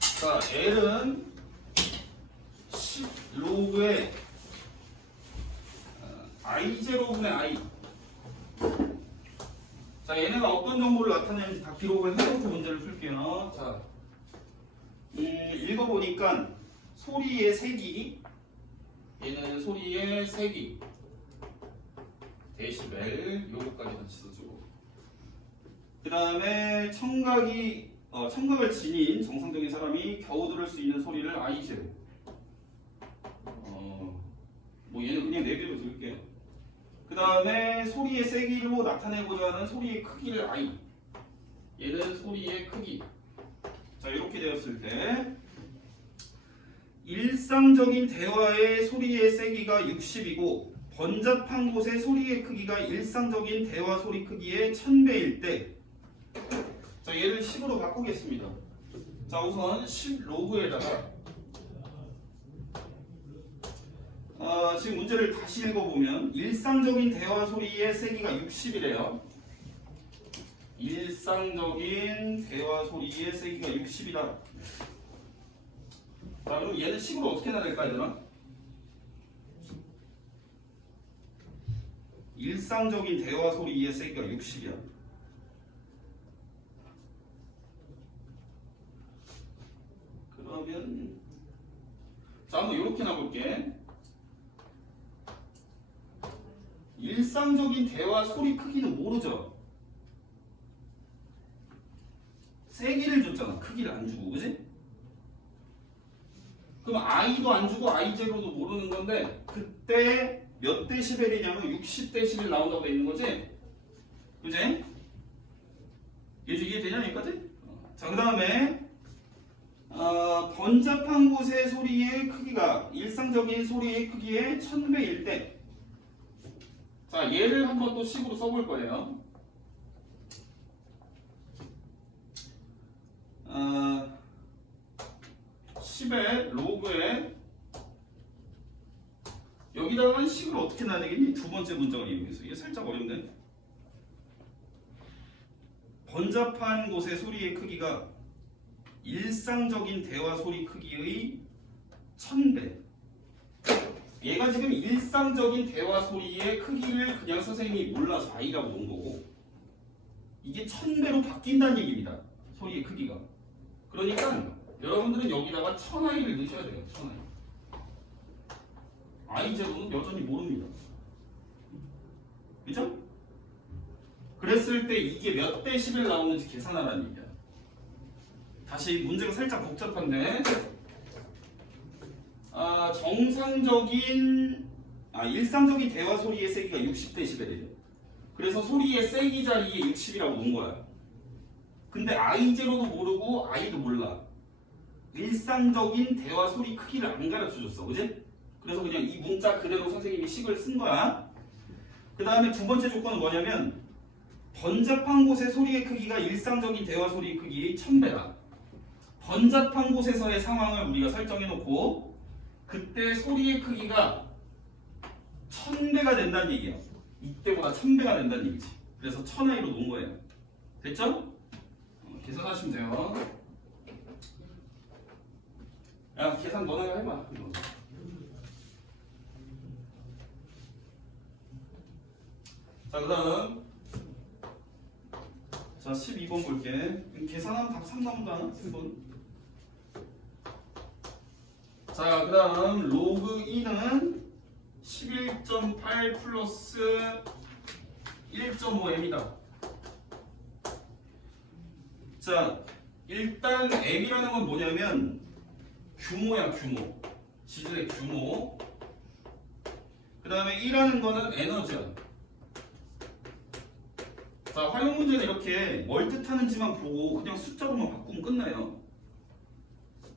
자, L은 10 로그의 I0분의 I. 자, 얘네가 어떤 정보를 나타내는지 다 기록을 해놓고 문제를 풀게요. 자, 읽어보니까 소리의 세기, 얘는 소리의 세기, 데시벨, 요거까지 같이 써주고, 그 다음에 청각을 지닌 정상적인 사람이 겨우 들을 수 있는 소리를 I0. 뭐 얘는 그냥 4개로 들을게요. 그 다음에 소리의 세기로 나타내고자 하는 소리의 크기를 I. 얘는 소리의 크기. 자, 이렇게 되었을 때 일상적인 대화의 소리의 세기가 60이고 번잡한 곳의 소리의 크기가 일상적인 대화 소리 크기의 1000배일 때, 자, 얘를 10으로 바꾸겠습니다. 자, 우선 10 로그에다가 지금 문제를 다시 읽어보면 일상적인 대화 소리의 세기가 60이래요. 일상적인 대화 소리의 세기가 60이다. 자, 그럼 얘는 10으로 어떻게 나눌까야 되나? 일상적인 대화 소리의 세기가 60이야. 그러면 자, 한번 이렇게 나볼게. 일상적인 대화 소리 크기는 모르죠? 세기를 줬잖아. 크기를 안 주고, 그지? 그럼 I도 안 주고 I0도 모르는 건데, 그때 몇 데시벨이냐면 60데시벨 나온다고 돼 있는 거지? 그지? 이해되냐 여기까지? 자, 그 다음에 번잡한 곳의 소리의 크기가 일상적인 소리의 크기의 1000배일 때, 자, 얘를 한번 또 식으로 써볼 거예요. 10의 로그에 여기다가 식을 어떻게 놔야 되겠니? 두 번째 문장을 이용해서. 이게 살짝 어렵네. 번잡한 곳의 소리의 크기가 일상적인 대화 소리 크기의 1000배. 얘가 지금 일상적인 대화 소리의 크기를 그냥 선생님이 몰라서 I라고 놓은 거고, 이게 1000배로 바뀐다는 얘기입니다. 소리의 크기가. 그러니까 여러분들은 여기다가 1000I를 넣으셔야 돼요. 1000I. I0는 여전히 모릅니다. 그죠? 그랬을 때 이게 몇 데시벨 나오는지 계산하라는 얘기야. 다시 문제가 살짝 복잡한데, 일상적인 대화 소리의 세기가 60데시벨이에요. 그래서 소리의 세기 자리에 60이라고 놓은 거야. 근데 I0도 모르고 I도 몰라. 일상적인 대화 소리 크기를 안 가르쳐줬어. 그지? 그래서 그냥 이 문자 그대로 선생님이 식을 쓴 거야. 그 다음에 두 번째 조건은 뭐냐면, 번잡한 곳의 소리의 크기가 일상적인 대화 소리 크기의 1000배다. 번잡한 곳에서의 상황을 우리가 설정해놓고 그때 소리의 크기가 1000배가 된다는 얘기야. 이때보다 1000배가 된다는 얘기지. 그래서 1000I로 놓은 거예요. 됐죠? 계산하시면 돼요. 야, 계산 너네가 해봐. 자, 그 다음 자, 12번 볼게. 계산하면 답 3 나온다. 3번. 자, 그 다음 로그 2는 11.8 플러스 1.5m이다. 자, 일단 M이라는 건 뭐냐면 규모야, 규모. 지질의 규모. 그 다음에 E라는 거는 에너지야. 자, 활용 문제는 이렇게 뭘 뜻하는지만 보고 그냥 숫자로만 바꾸면 끝나요.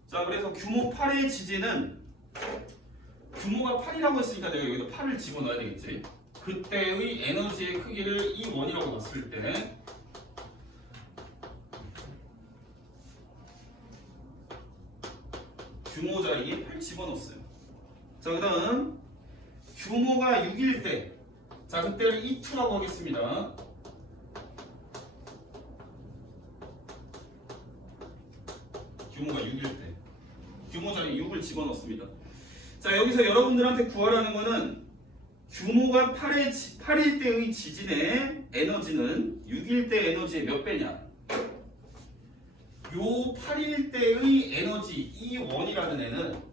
자, 그래서 규모 8의 지진은 규모가 8이라고 했으니까 내가 여기다 8을 집어넣어야 되겠지. 그때의 에너지의 크기를 E1이라고 봤을 때 규모 자리에 8 집어넣었어요. 자, 그 다음 규모가 6일 때, 자, 그때를 E2라고 하겠습니다. 규모가 6일 때 규모 자리에 6을 집어넣습니다. 자, 여기서 여러분들한테 구하라는 거는 규모가 8일 때의 지진의 에너지는 6일 때 에너지의 몇 배냐? 요 8일 때의 에너지 E1이라는 애는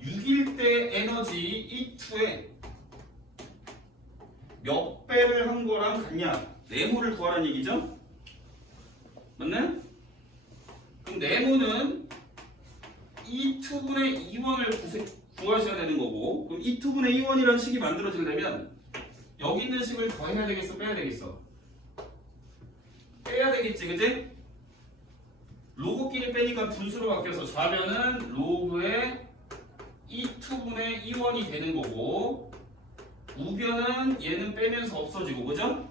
6일 때 에너지 E2의 몇 배를 한 거랑 같냐? 네모를 구하라는 얘기죠? 맞나요? 그럼 네모는 E2분의 E1을 구하셔야 되는 거고, 그럼 E2분의 E1이라는 식이 만들어지려면 여기 있는 식을 더해야 되겠어, 빼야 되겠어? 빼야 되겠지, 그지? 로그끼리 빼니까 분수로 바뀌어서 좌변은 로그의 E2분의 E1이 되는 거고, 우변은 얘는 빼면서 없어지고, 그죠?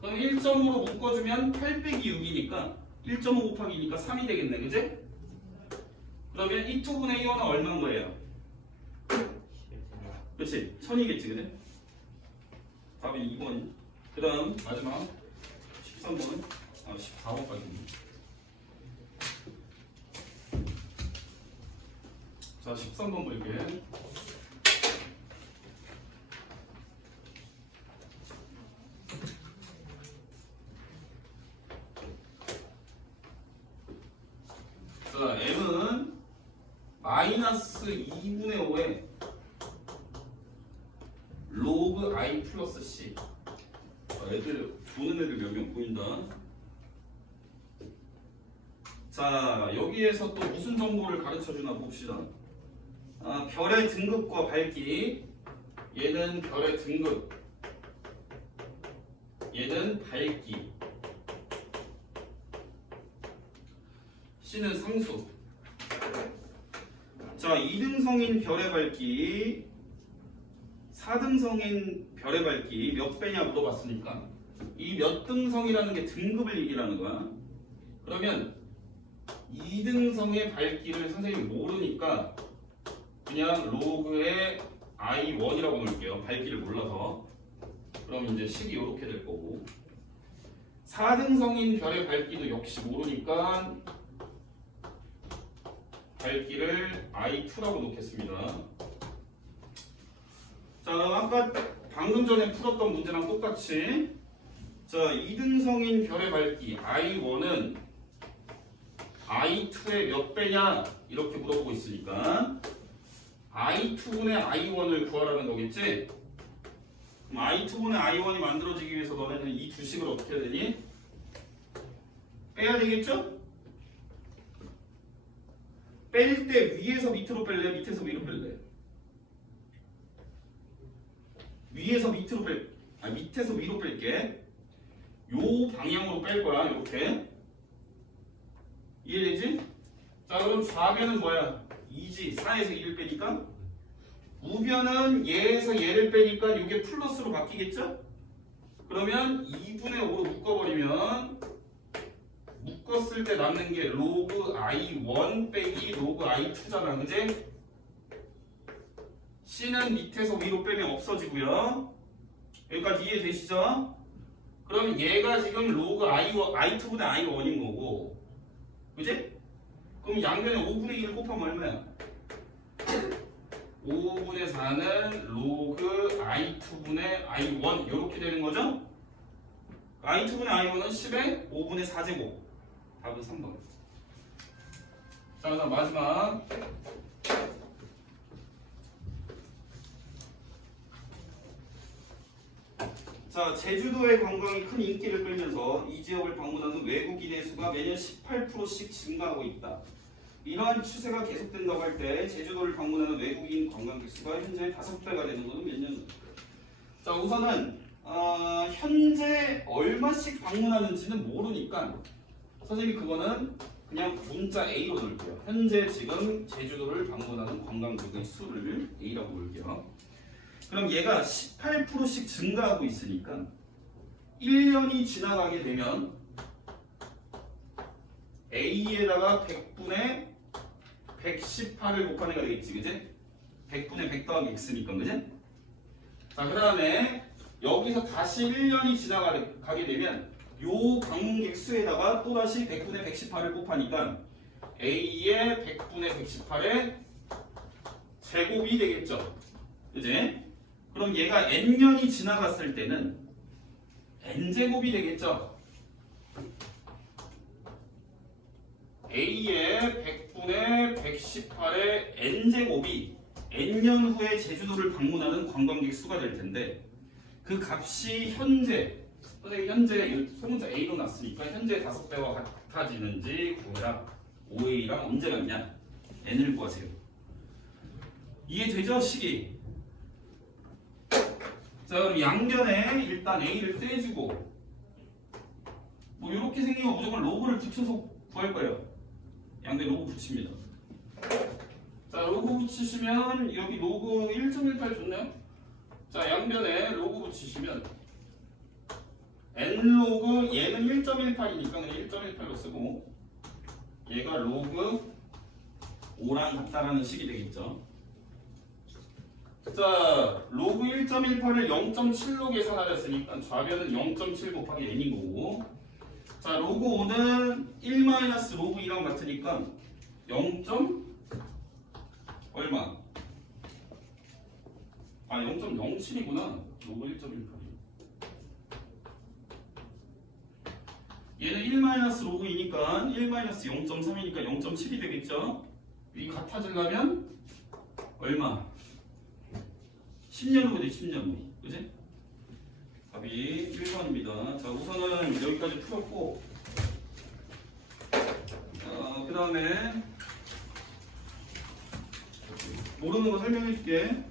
그럼 1.5로 묶어주면 8 빼기 6이니까 1.5 곱하기니까 3이 되겠네, 그지? 그러면 E2분의 E1은 얼마인 거예요? 그렇지? 1000이겠지, 그지? 답이 2번. 그 다음 마지막 13번, 14번까지. 자, 13번 볼게. 자, M은 마이너스 2분의 5에 로그 I 플러스 C. 애들, 보는 애들 몇 명 보인다. 자, 여기에서 또 무슨 정보를 가르쳐 주나 봅시다. 별의 등급과 밝기. 얘는 별의 등급. 얘는 밝기. C는 상수. 자, 2등성인 별의 밝기, 4등성인 별의 밝기 몇 배냐 물어봤으니까 이 몇 등성이라는 게 등급을 얘기하는 거야. 그러면 2등성의 밝기를 선생님이 모르니까 그냥 로그의 I1이라고 놓을게요. 밝기를 몰라서. 그럼 이제 식이 이렇게 될 거고, 4등성인 별의 밝기도 역시 모르니까 밝기를 I2라고 놓겠습니다. 자, 아까 방금 전에 풀었던 문제랑 똑같이, 자, 2등성인 별의 밝기 I1은 I2의 몇 배냐 이렇게 물어보고 있으니까 I2분의 I1을 구하라는 거겠지? 그럼 I2분의 I1이 만들어지기 위해서 너네는 이 두 식을 어떻게 해야 되니? 빼야 되겠죠? 뺄 때 위에서 밑으로 뺄래? 밑에서 위로 뺄래? 위에서 밑으로 밑에서 위로 뺄게. 요 방향으로 뺄 거야, 이렇게. 이해되지? 자, 그럼 좌변은 뭐야? 2지. 4에서 2를 빼니까. 우변은 얘에서 얘를 빼니까 이게 플러스로 바뀌겠죠? 그러면 2분의 5로 묶어버리면 묶었을 때 남는 게 로그 I1 빼기 로그 I2잖아, 그지? C는 밑에서 위로 빼면 없어지고요. 여기까지 이해되시죠? 그럼 얘가 지금 로그 I2분의 I1인 거고, 그지? 그럼 양변에 5분의 1을 곱하면 얼마야? 5분의 4는 로그 I2분의 I1 이렇게 되는 거죠? I2분의 I1은 10에 5분의 4제곱. 답은 3번. 자, 그다음 마지막. 자, 자, 제주도의 관광이 큰 인기를 끌면서 이 지역을 방문하는 외국인의 수가 매년 18%씩 증가하고 있다. 이러한 추세가 계속된다고 할 때 제주도를 방문하는 외국인 관광객 수가 현재 5배가 되는 것은 몇 년? 자, 우선은 현재 얼마씩 방문하는지는 모르니까 선생님이 그거는 그냥 문자 A로 넣을게요. 현재 지금 제주도를 방문하는 관광객의 수를 A라고 넣을게요. 그럼 얘가 18%씩 증가하고 있으니까 1년이 지나가게 되면 A에다가 100분의 118을 곱하는 게 되겠지, 그지? 100분의 100 더하기 x니까, 그지? 자, 그 다음에 여기서 다시 1년이 지나가게 되면 요 방문객 수에다가 또다시 100분의 118을 곱하니까 A의 100분의 118의 제곱이 되겠죠, 그지? 그럼 얘가 n년이 지나갔을 때는 n제곱이 되겠죠. A의 100분의 118의 n제곱이 n년 후에 제주도를 방문하는 관광객 수가 될 텐데 그 값이 현재 선생님 현재 소문자 A로 났으니까 현재 5배와 같아지는지 구해라. 5A랑 언제 같냐? n을 구하세요. 이해되죠? 식이? 자, 그럼 양변에 일단 A를 떼주고 뭐 이렇게 생기면 무조건 로그를 붙여서 구할 거예요. 양변에 로그 붙입니다. 자, 로그 붙이시면 여기 로그 1.18 좋네요. 자, 양변에 로그 붙이시면 n로그 얘는 1.18이니까 그냥 1.18로 쓰고 얘가 로그 5랑 같다라는 식이 되겠죠. 자, 로그 1.18을 0.7로 계산하였으니까 좌변은 0.7 곱하기 n인 거고 자, 로그 5는 1 로그 2랑 같으니까 0. 얼마? 아, 0.07이구나. 로그 1.18이. 얘는 1 로그 2니까 1 0.3이니까 0.7이 되겠죠? 이 같아지려면 얼마? 10년 후가 돼, 10년 후. 그지? 답이 1번입니다. 자, 우선은 여기까지 풀었고, 그 다음에 모르는 거 설명해 줄게.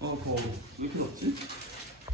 그거 왜 이렇게 넣었지?